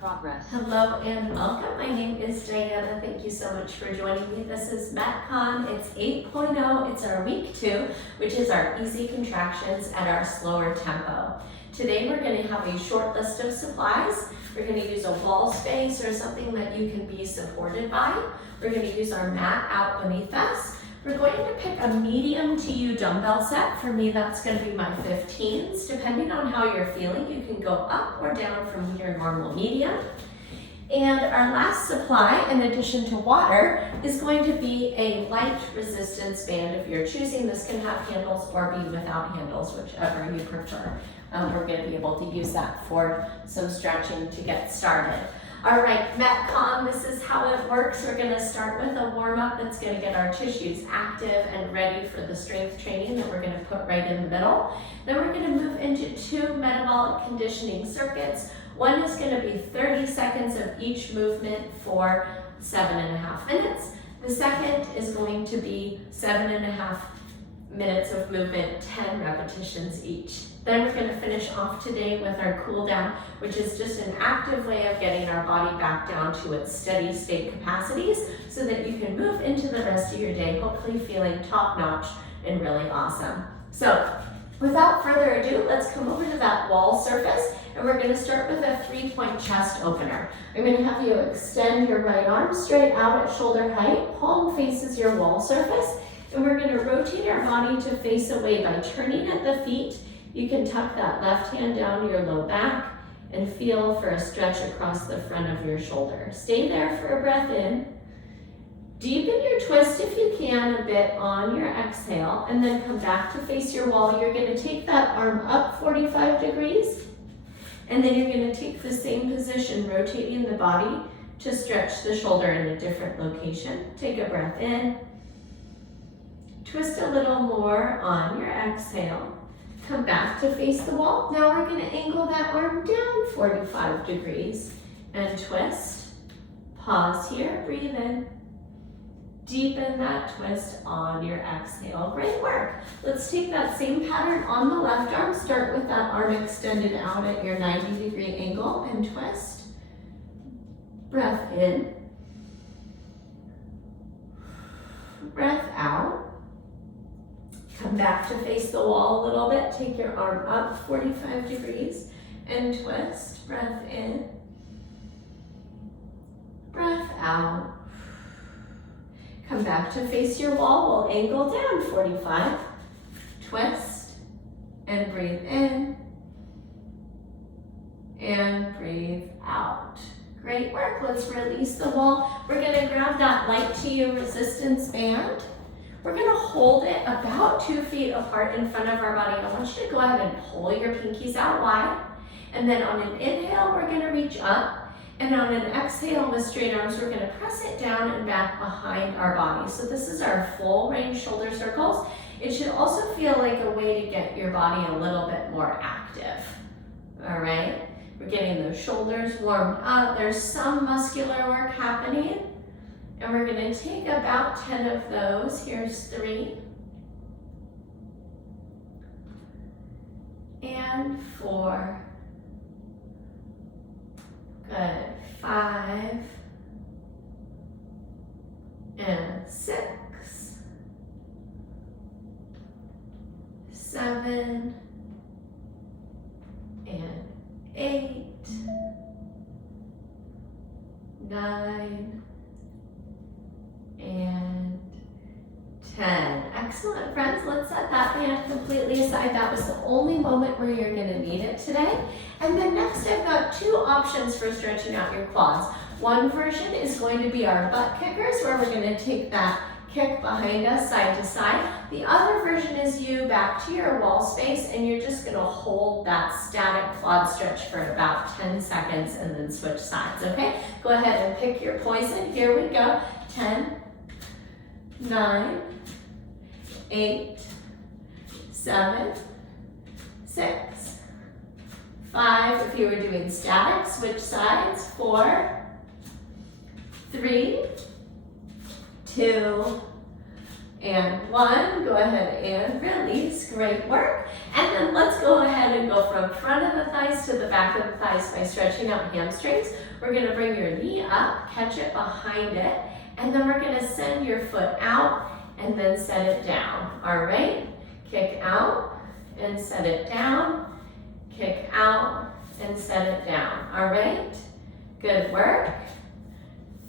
Progress. Hello and welcome. My name is Diana. Thank you so much for joining me. This is MetCon. It's 8.0. It's our week 2, which is our easy contractions at our slower tempo. Today we're going to have a short list of supplies. We're going to use a wall space or something that you can be supported by. We're going to use our mat out beneath us. We're going to pick a medium to you dumbbell set. For me, that's going to be my 15s. Depending on how you're feeling, you can go up or down from your normal medium. And our last supply, in addition to water, is going to be a light resistance band of your choosing. This can have handles or be without handles, whichever you prefer. We're going to be able to use that for some stretching to get started. All right, MetCon, this is how it works. We're going to start with a warm-up that's going to get our tissues active and ready for the strength training that we're going to put right in the middle. Then we're going to move into 2 metabolic conditioning circuits. One is going to be 30 seconds of each movement for 7.5 minutes. The second is going to be 7.5 minutes of movement, 10 repetitions each. Then we're going to finish off today with our cool down, which is just an active way of getting our body back down to its steady state capacities so that you can move into the rest of your day, hopefully feeling top notch and really awesome. So without further ado, let's come over to that wall surface, and we're going to start with a 3-point chest opener. I'm going to have you extend your right arm straight out at shoulder height, palm faces your wall surface, and we're going to rotate our body to face away by turning at the feet. You can tuck that left hand down your low back and feel for a stretch across the front of your shoulder. Stay there for a breath in. Deepen your twist if you can a bit on your exhale, and then come back to face your wall. You're going to take that arm up 45 degrees, and then you're going to take the same position, rotating the body to stretch the shoulder in a different location. Take a breath in. Twist a little more on your exhale. Come back to face the wall. Now we're going to angle that arm down 45 degrees and twist. Pause here, breathe in. Deepen that twist on your exhale. Great work. Let's take that same pattern on the left arm. Start with that arm extended out at your 90-degree angle and twist. Breath in. Breath out. Come back to face the wall a little bit. Take your arm up 45 degrees and twist. Breath in. Breath out. Come back to face your wall. We'll angle down 45. Twist and breathe in. And breathe out. Great work. Let's release the wall. We're going to grab that light to you resistance band. We're going to hold it about 2 feet apart in front of our body. I want you to go ahead and pull your pinkies out wide. And then on an inhale, we're going to reach up. And on an exhale with straight arms, we're going to press it down and back behind our body. So this is our full range shoulder circles. It should also feel like a way to get your body a little bit more active. All right? We're getting those shoulders warmed up. There's some muscular work happening. And we're going to take about 10 of those. Here's 3. And 4. Good. 5. And 6. 7. And 8. 9. And 10. Excellent, friends. Let's set that band completely aside. That was the only moment where you're going to need it today. And then next, I've got 2 options for stretching out your quads. One version is going to be our butt kickers, where we're going to take that kick behind us side to side. The other version is you back to your wall space, and you're just going to hold that static quad stretch for about 10 seconds and then switch sides, okay? Go ahead and pick your poison. Here we go. 10. 9, 8, 7, 6, 5. If you were doing static, switch sides. 4, 3, 2, and 1. Go ahead and release. Great work. And then let's go ahead and go from front of the thighs to the back of the thighs by stretching out hamstrings. We're gonna bring your knee up, catch it behind it, and then we're gonna send your foot out and then set it down, all right? Kick out and set it down, kick out and set it down, all right? Good work.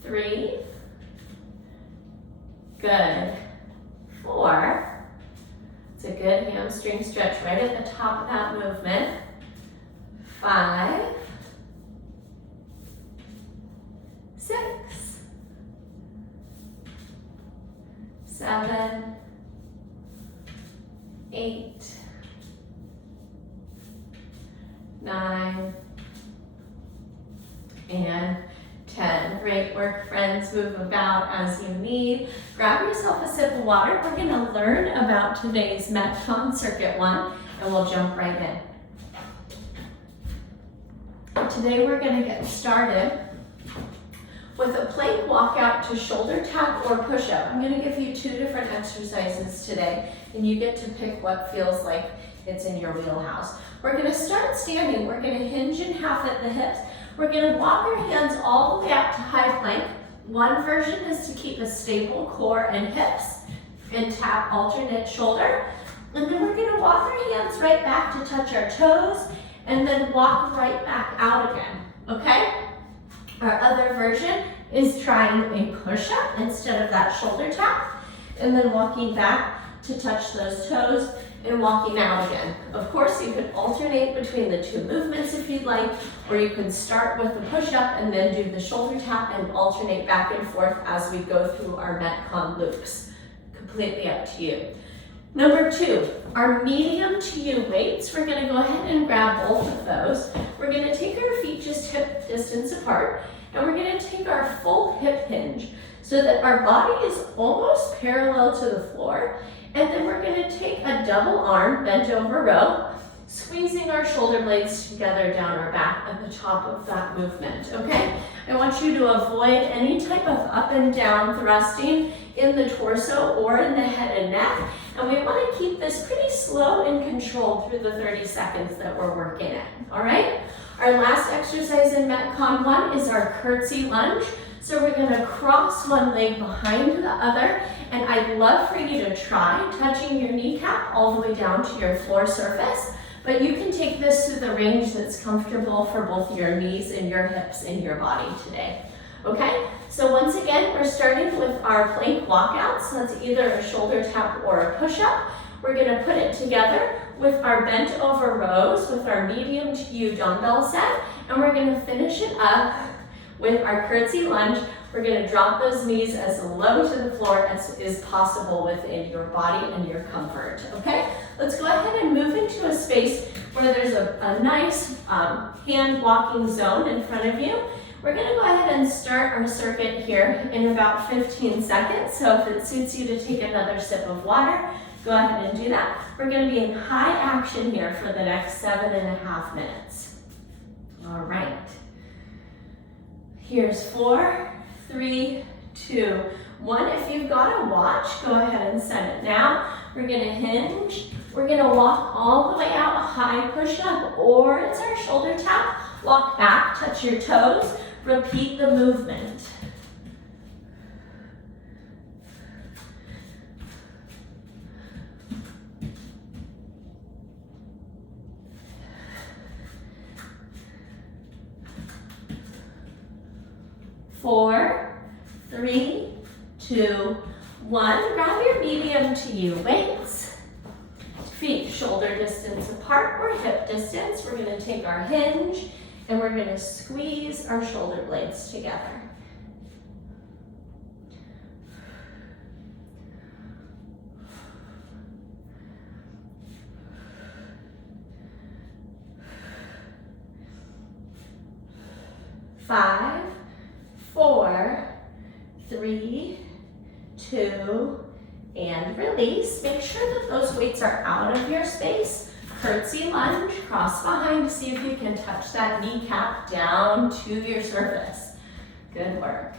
3, good. 4, it's a good hamstring stretch right at the top of that movement. 5, 6, 7, 8, 9, and 10. Great work, friends. Move about as you need. Grab yourself a sip of water. We're going to learn about today's MetCon Circuit 1, and we'll jump right in. Today we're going to get started with a plank walkout to shoulder tap or push-up. I'm going to give you 2 different exercises today, and you get to pick what feels like it's in your wheelhouse. We're going to start standing. We're going to hinge in half at the hips. We're going to walk our hands all the way up to high plank. One version is to keep a stable core and hips and tap alternate shoulder. And then we're going to walk our hands right back to touch our toes and then walk right back out again, okay? Our other version is trying a push-up instead of that shoulder tap and then walking back to touch those toes and walking out again. Of course, you could alternate between the 2 movements if you'd like, or you can start with the push-up and then do the shoulder tap and alternate back and forth as we go through our MetCon loops. Completely up to you. Number 2, our medium to U weights. We're gonna go ahead and grab both of those. We're gonna take our feet just hip distance apart, and we're gonna take our full hip hinge so that our body is almost parallel to the floor. And then we're going to take a double arm bent over row, squeezing our shoulder blades together down our back at the top of that movement, okay? I want you to avoid any type of up and down thrusting in the torso or in the head and neck. And we want to keep this pretty slow and controlled through the 30 seconds that we're working at, all right? Our last exercise in MetCon 1 is our curtsy lunge. So we're gonna cross one leg behind the other, and I'd love for you to try touching your kneecap all the way down to your floor surface, but you can take this to the range that's comfortable for both your knees and your hips and your body today. Okay, so once again, we're starting with our plank walkout. So that's either a shoulder tap or a push-up. We're gonna put it together with our bent over rows with our medium to U dumbbell set, and we're gonna finish it up with our curtsy lunge. We're gonna drop those knees as low to the floor as is possible within your body and your comfort, okay? Let's go ahead and move into a space where there's a nice hand walking zone in front of you. We're gonna go ahead and start our circuit here in about 15 seconds. So if it suits you to take another sip of water, go ahead and do that. We're gonna be in high action here for the next 7.5 minutes. All right. Here's 4, 3, 2, 1. If you've got a watch, go ahead and set it now. We're gonna hinge. We're gonna walk all the way out, high push-up, or it's our shoulder tap. Walk back, touch your toes, repeat the movement. Four, 3, 2, 1. Grab your medium to U weights. Feet shoulder distance apart or hip distance. We're going to take our hinge and we're going to squeeze our shoulder blades together. Five, 4, 3, 2, and release. Make sure that those weights are out of your space. Curtsy lunge, cross behind, see if you can touch that kneecap down to your surface. Good work.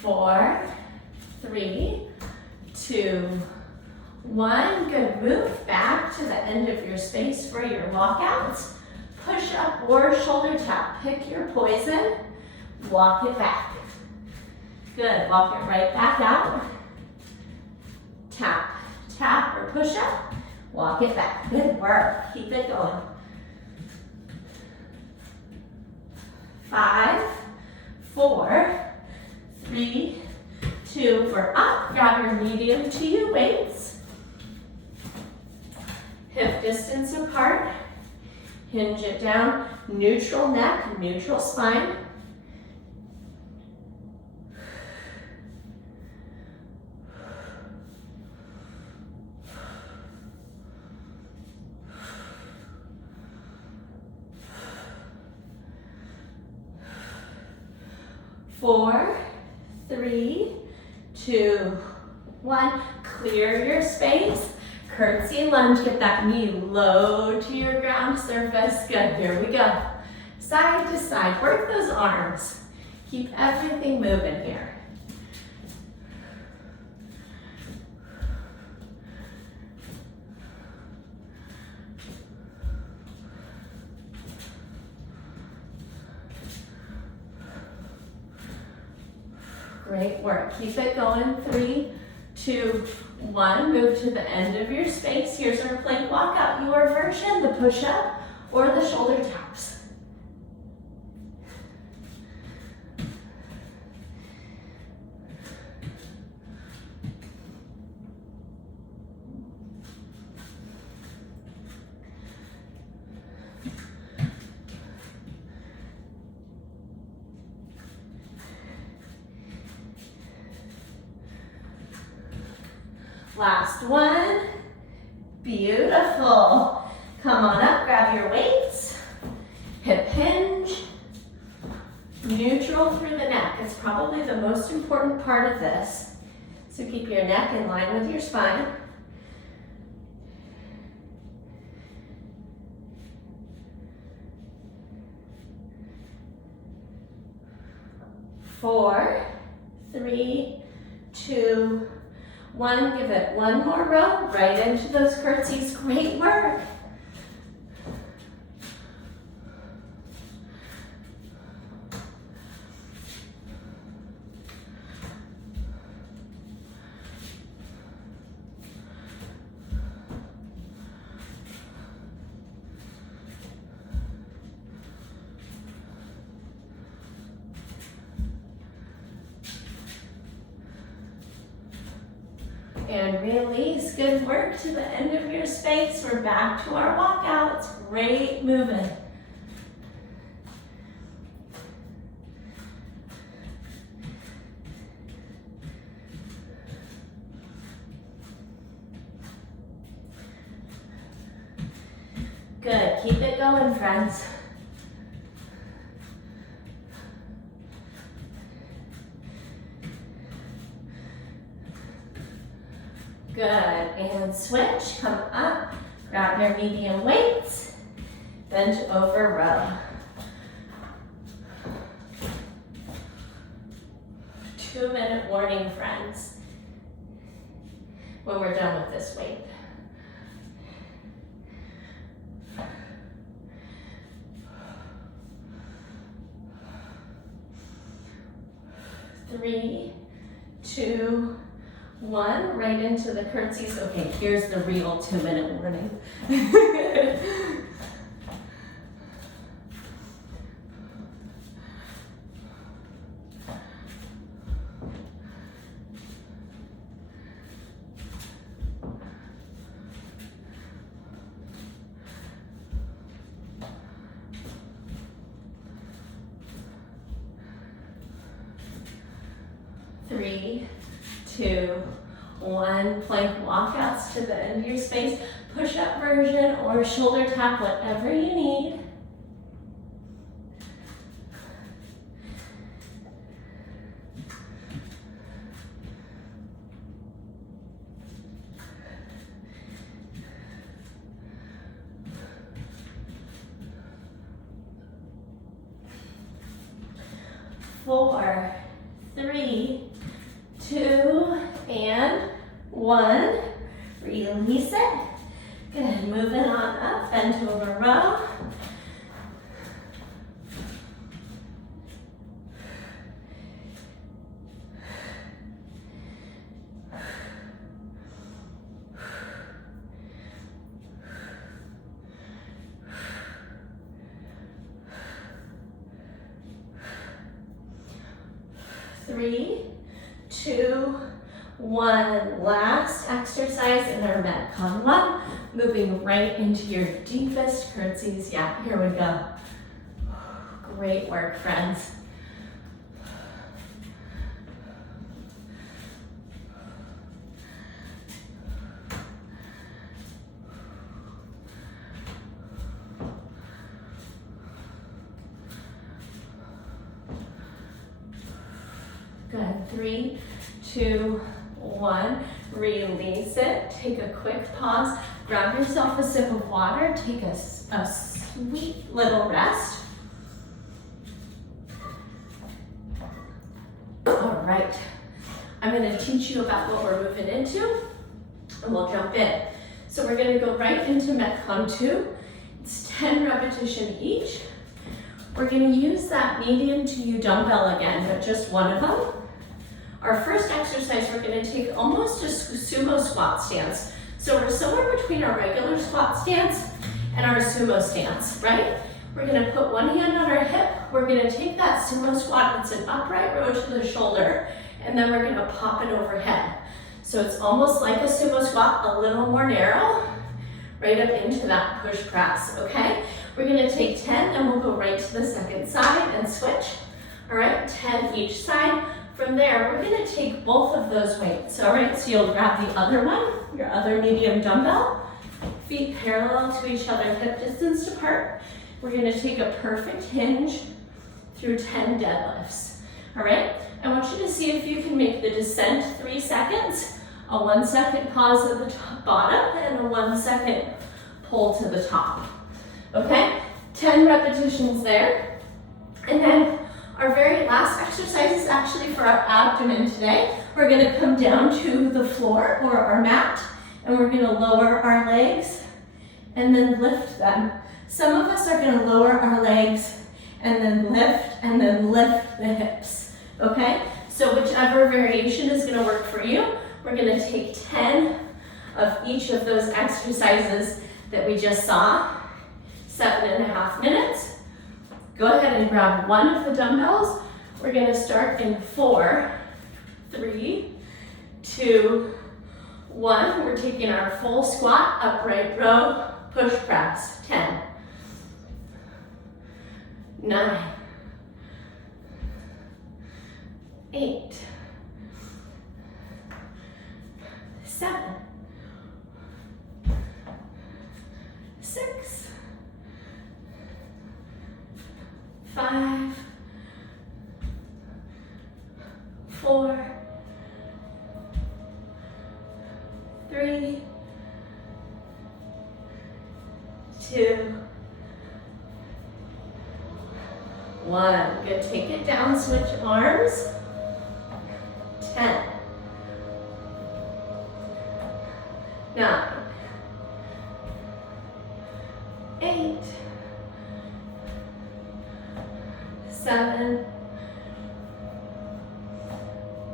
4, 3, 2, 1. Good. Move back to the end of your space for your walkouts. Push up or shoulder tap. Pick your poison. Walk it back. Good. Walk it right back out. Tap, tap, or push up. Walk it back. Good work. Keep it going. 5, 4, 3, 2. We're up. Grab your medium to your weights. Hip distance apart. Hinge it down. Neutral neck, neutral spine. Four, 3, 2, 1. Clear your space. Curtsy lunge. Get that knee low to your ground surface. Good. Here we go. Side to side. Work those arms. Keep everything moving here. Great work. Keep it going. 3, 2, 1. Move to the end of your space. Here's our plank walkout. Your version, the push-up or the shoulder taps. Last one. Beautiful. Come on up, grab your weights. Hip hinge. Neutral through the neck. It's probably the most important part of this. So keep your neck in line with your spine. Four, 3, 2, 1. Give it one more row, right into those curtsies. Great work. And release. Good work to the end of your space. We're back to our walkouts. Great movement. Good. Keep it going, friends. Good, and switch, come up, grab your medium weights, bend over row. 2-minute warning, friends, when we're done with this weight. Three, 2, 1, right into the curtsies. Okay, here's the real 2-minute warning. 3, 2, 1. Plank walkouts to the end of your space. Push-up version or shoulder tap, whatever you need. Four, 3, 2, and 1. Release it. Good, moving on up, bend over row. Three, 2, 1. Last exercise in our MetCon 1. Moving right into your deepest curtsies. Yeah, here we go. Great work, friends. Good. 3, 2, 1. Release it. Take a quick pause. Grab yourself a sip of water. Take a sweet little rest. All right. I'm going to teach you about what we're moving into, and we'll jump in. So we're going to go right into MetCon 2. It's 10 repetition each. We're going to use that medium to you dumbbell again, but just one of them. Our first exercise, we're going to take almost a sumo squat stance. So we're somewhere between our regular squat stance and our sumo stance, right? We're going to put one hand on our hip. We're going to take that sumo squat. It's an upright row to the shoulder, and then we're going to pop it overhead. So it's almost like a sumo squat, a little more narrow, right up into that push press, okay? We're going to take 10, and we'll go right to the second side and switch. All right, 10 each side. From there, we're going to take both of those weights, all right? So you'll grab the other one, your other medium dumbbell, feet parallel to each other, hip distance apart. We're going to take a perfect hinge through 10 deadlifts, all right? I want you to see if you can make the descent 3 seconds, a 1 second pause at the top, bottom, and a 1 second pull to the top, okay? 10 repetitions there. And then our very last exercise is actually for our abdomen today. We're going to come down to the floor or our mat, and we're going to lower our legs and then lift them. Some of us are going to lower our legs and then lift the hips, okay? So whichever variation is going to work for you, we're going to take 10 of each of those exercises that we just saw, 7.5 minutes. Go ahead and grab one of the dumbbells. We're going to start in 4, 3, 2, 1. We're taking our full squat, upright row, push press. 10, 9, 8, 7, 6, 5, 4, 3, 2, 1. Good. Take it down, switch arms. 10, 9, 8, 7,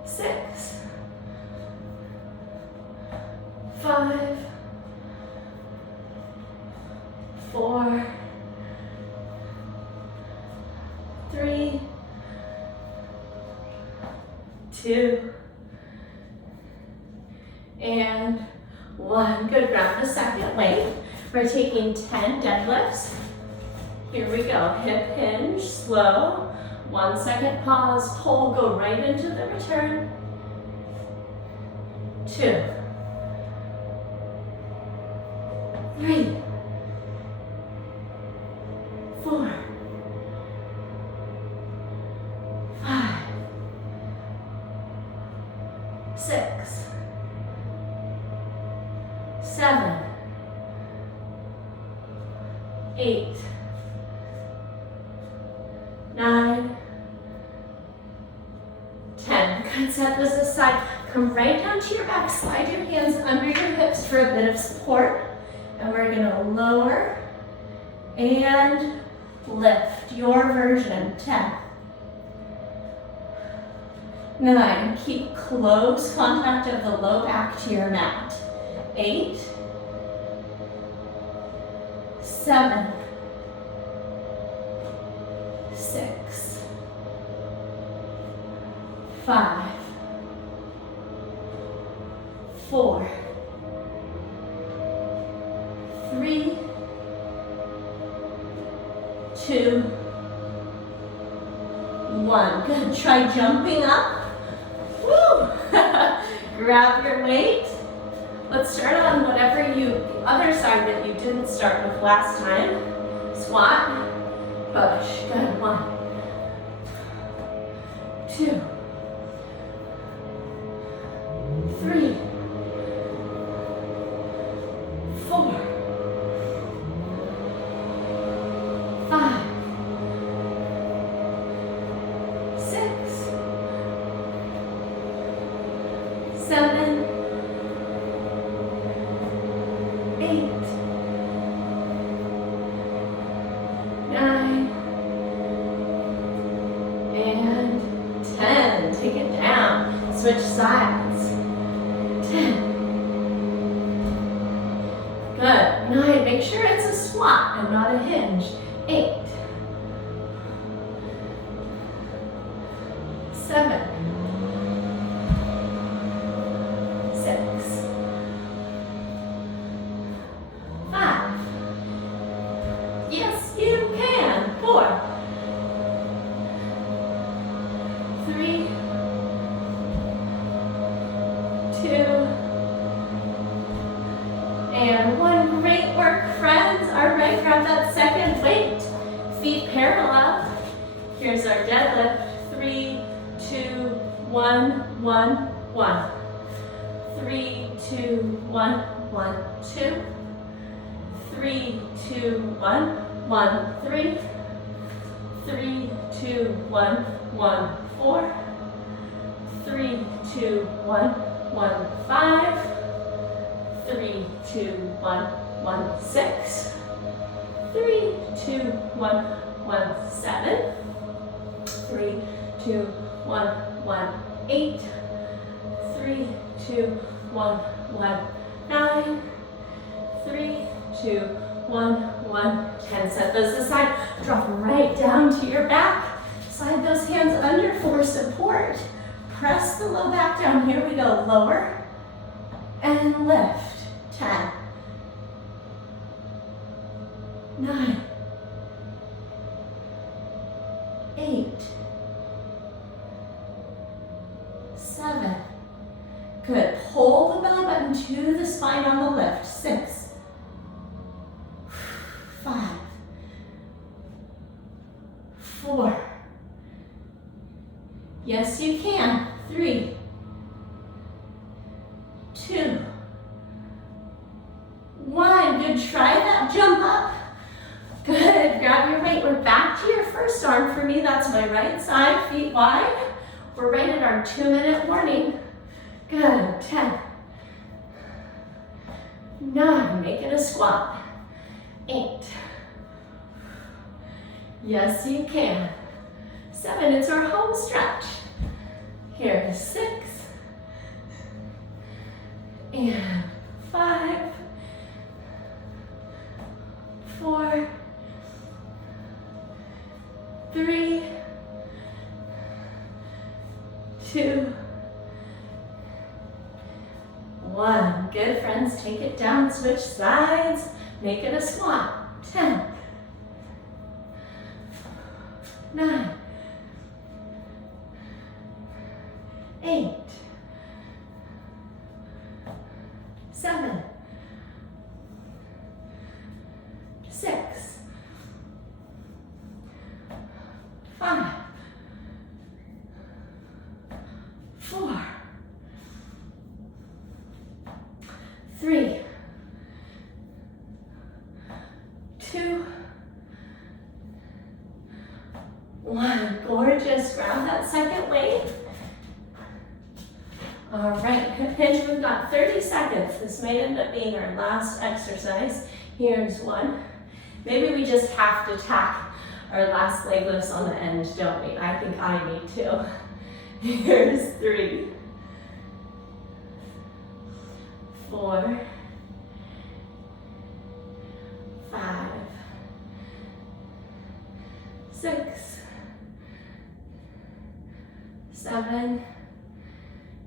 6, 5, 4, 3, 2, and 1. Good. Grab the second weight. We're taking 10 deadlifts. Here we go. Hip hinge, slow. 1 second pause, pull, go right into the return. 2, 3, 4, 5, 6, 7, 8, 9, 10. Good, set those aside. Come right down to your back. Slide your hands under your hips for a bit of support. And we're gonna lower and lift. Your version. 10. 9. Keep close contact of the low back to your mat. 8. 7. 6. 5. 4. 3. 2. 1. Good. Try jumping up. Woo! Grab your weight. Let's start on whatever the other side that you didn't start with last time. Squat, push. Good. 1, 2, 3, 4, 5, 6, 7, 8, 9, and 10. Take it down. Switch sides. 10. Good. 9. Make sure it's a squat and not a hinge. 8. 7. 6. 5. Yes, you can. 4. 3. 2. And 1. Great work, friends. All right, grab that second weight. Feet parallel. Here's our deadlift. 3, 2, 1, 1, 1. 3, 2, 1, 1, 2. 3, 2, 1, 1, 3. 3, 2, 1, 1, 4. 3, 2, 1, 1, 5. 3, 2, 1, 1, 6. 3, 2, 1, 1, 7. 3, 2, 1, 1, 8. 3, 2, 1, 1, 9. 3, 2, 1, 1, 10. Set those aside. Drop right down to your back. Slide those hands under for support. Press the low back down. Here we go. Lower and lift. 10. 9. 8. 7. Good. Pull the belly button to the spine on the lift. 6. 5. 4. Yes, you can. 3. 2. 1. Good. Try that jump up. Good. Grab your weight. We're back to your first arm. For me, that's my right side, feet wide. We're right at our 2-minute warning. Good. 10. 9. Make it a squat. 8. Yes, you can. 7. It's our home stretch. Here's 6. And 5. 4. 3. 2. 1. Good, friends. Take it down. Switch sides. Make it a squat. 10. 9. 8. 7. 6. 5. 4. 3. 2. 1. Gorgeous. Grab that second weight. All right, hip hinge, we've got 30 seconds. This may end up being our last exercise. Here's one. Maybe we just have to tack our last leg lifts on the end, don't we? I think I need to. Here's 3, 4, 5, 6, 7.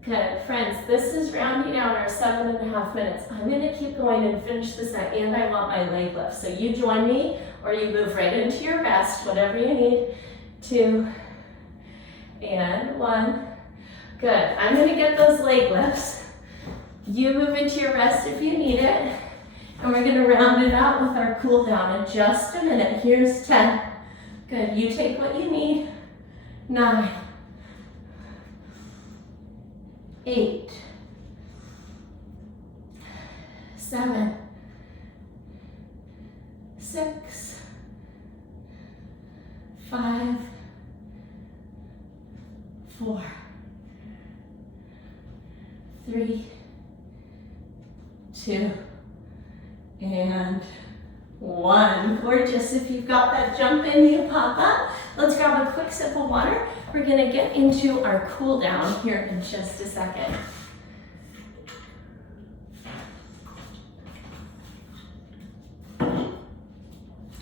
Good, friends, this is rounding out our 7.5 minutes. I'm gonna keep going and finish this out, and I want my leg lift. So you join me, or you move right into your rest, whatever you need. 2, and 1. Good, I'm gonna get those leg lifts. You move into your rest if you need it. And we're gonna round it out with our cool down in just a minute. Here's 10. Good, you take what you need. 9, 8, 7, 6, 5, 4, 3, 2, and 1. Gorgeous. If you've got that jump in, you pop up. Let's grab a quick sip of water. We're gonna get into our cool down here in just a second.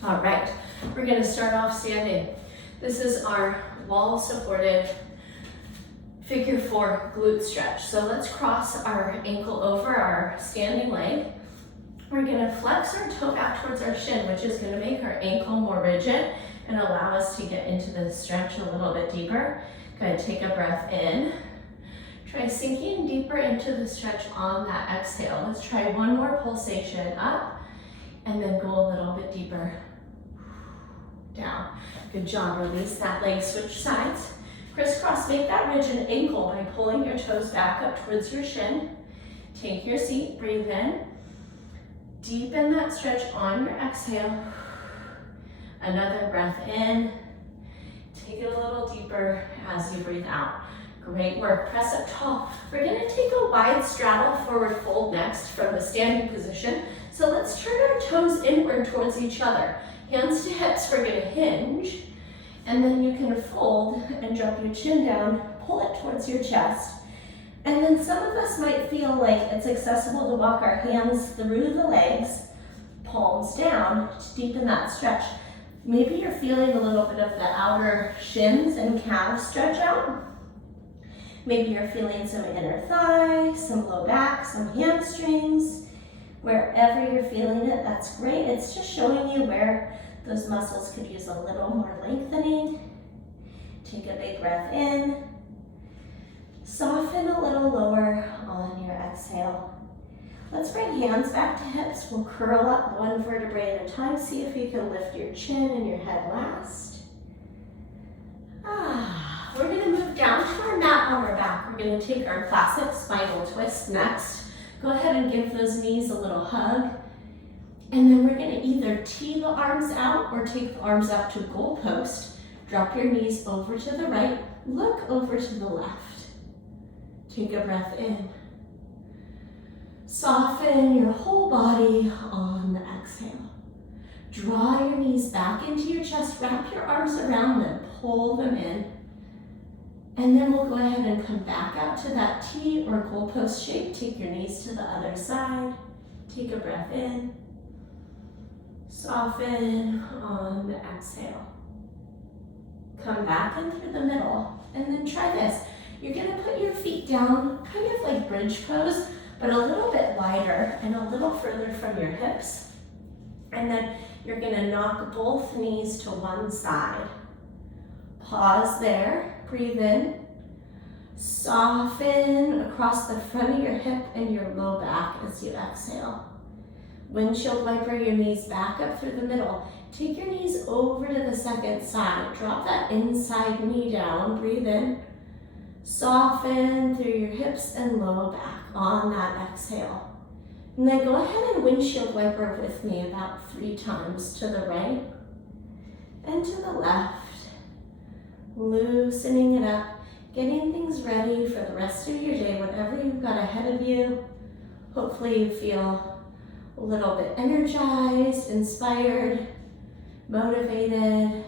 All right, we're gonna start off standing. This is our wall supported figure 4 glute stretch. So let's cross our ankle over our standing leg. We're gonna flex our toe back towards our shin, which is gonna make our ankle more rigid and allow us to get into the stretch a little bit deeper. Good, take a breath in. Try sinking deeper into the stretch on that exhale. Let's try one more pulsation up and then go a little bit deeper down. Good job, release that leg, switch sides. Crisscross, make that rigid ankle by pulling your toes back up towards your shin. Take your seat, breathe in. Deepen that stretch on your exhale. Another breath in. Take it a little deeper as you breathe out. Great work, press up tall. We're gonna take a wide straddle forward fold next from the standing position. So let's turn our toes inward towards each other. Hands to hips, we're gonna hinge. And then you can fold and drop your chin down, pull it towards your chest. And then some of us might feel like it's accessible to walk our hands through the legs, palms down to deepen that stretch. Maybe you're feeling a little bit of the outer shins and calves stretch out. Maybe you're feeling some inner thigh, some low back, some hamstrings. Wherever you're feeling it, that's great. It's just showing you where those muscles could use a little more lengthening. Take a big breath in. Soften a little lower on your exhale. Let's bring hands back to hips. We'll curl up one vertebrae at a time. See if you can lift your chin and your head last. We're gonna move down to our mat on our back. We're gonna take our classic spinal twist next. Go ahead and give those knees a little hug. And then we're gonna either tee the arms out or take the arms out to goalpost. Drop your knees over to the right, look over to the left. Take a breath in. Soften your whole body on the exhale. Draw your knees back into your chest, wrap your arms around them, pull them in. And then we'll go ahead and come back out to that T or goalpost shape. Take your knees to the other side. Take a breath in. Soften on the exhale. Come back in through the middle. And then try this. You're gonna put your feet down, kind of like bridge pose, but a little bit wider and a little further from your hips. And then you're gonna knock both knees to one side. Pause there, breathe in. Soften across the front of your hip and your low back as you exhale. Windshield wiper your knees back up through the middle. Take your knees over to the second side. Drop that inside knee down, breathe in. Soften through your hips and low back on that exhale. And then go ahead and windshield wiper with me about 3 times to the right and to the left. Loosening it up, getting things ready for the rest of your day, whatever you've got ahead of you. Hopefully you feel a little bit energized, inspired, motivated,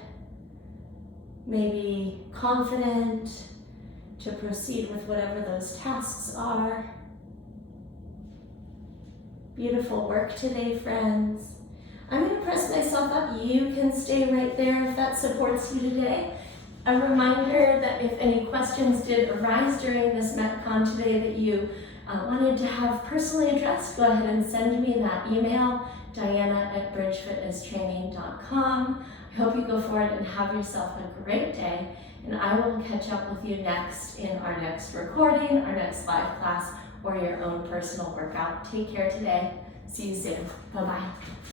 maybe confident to proceed with whatever those tasks are. Beautiful work today, friends. I'm going to press myself up. You can stay right there if that supports you today. A reminder that if any questions did arise during this MetCon today that you wanted to have personally addressed, go ahead and send me that email, diana@bridgefitnesstraining.com. I hope you go forward and have yourself a great day, and I will catch up with you next in our next recording, our next live class, or your own personal workout. Take care today. See you soon. Bye-bye.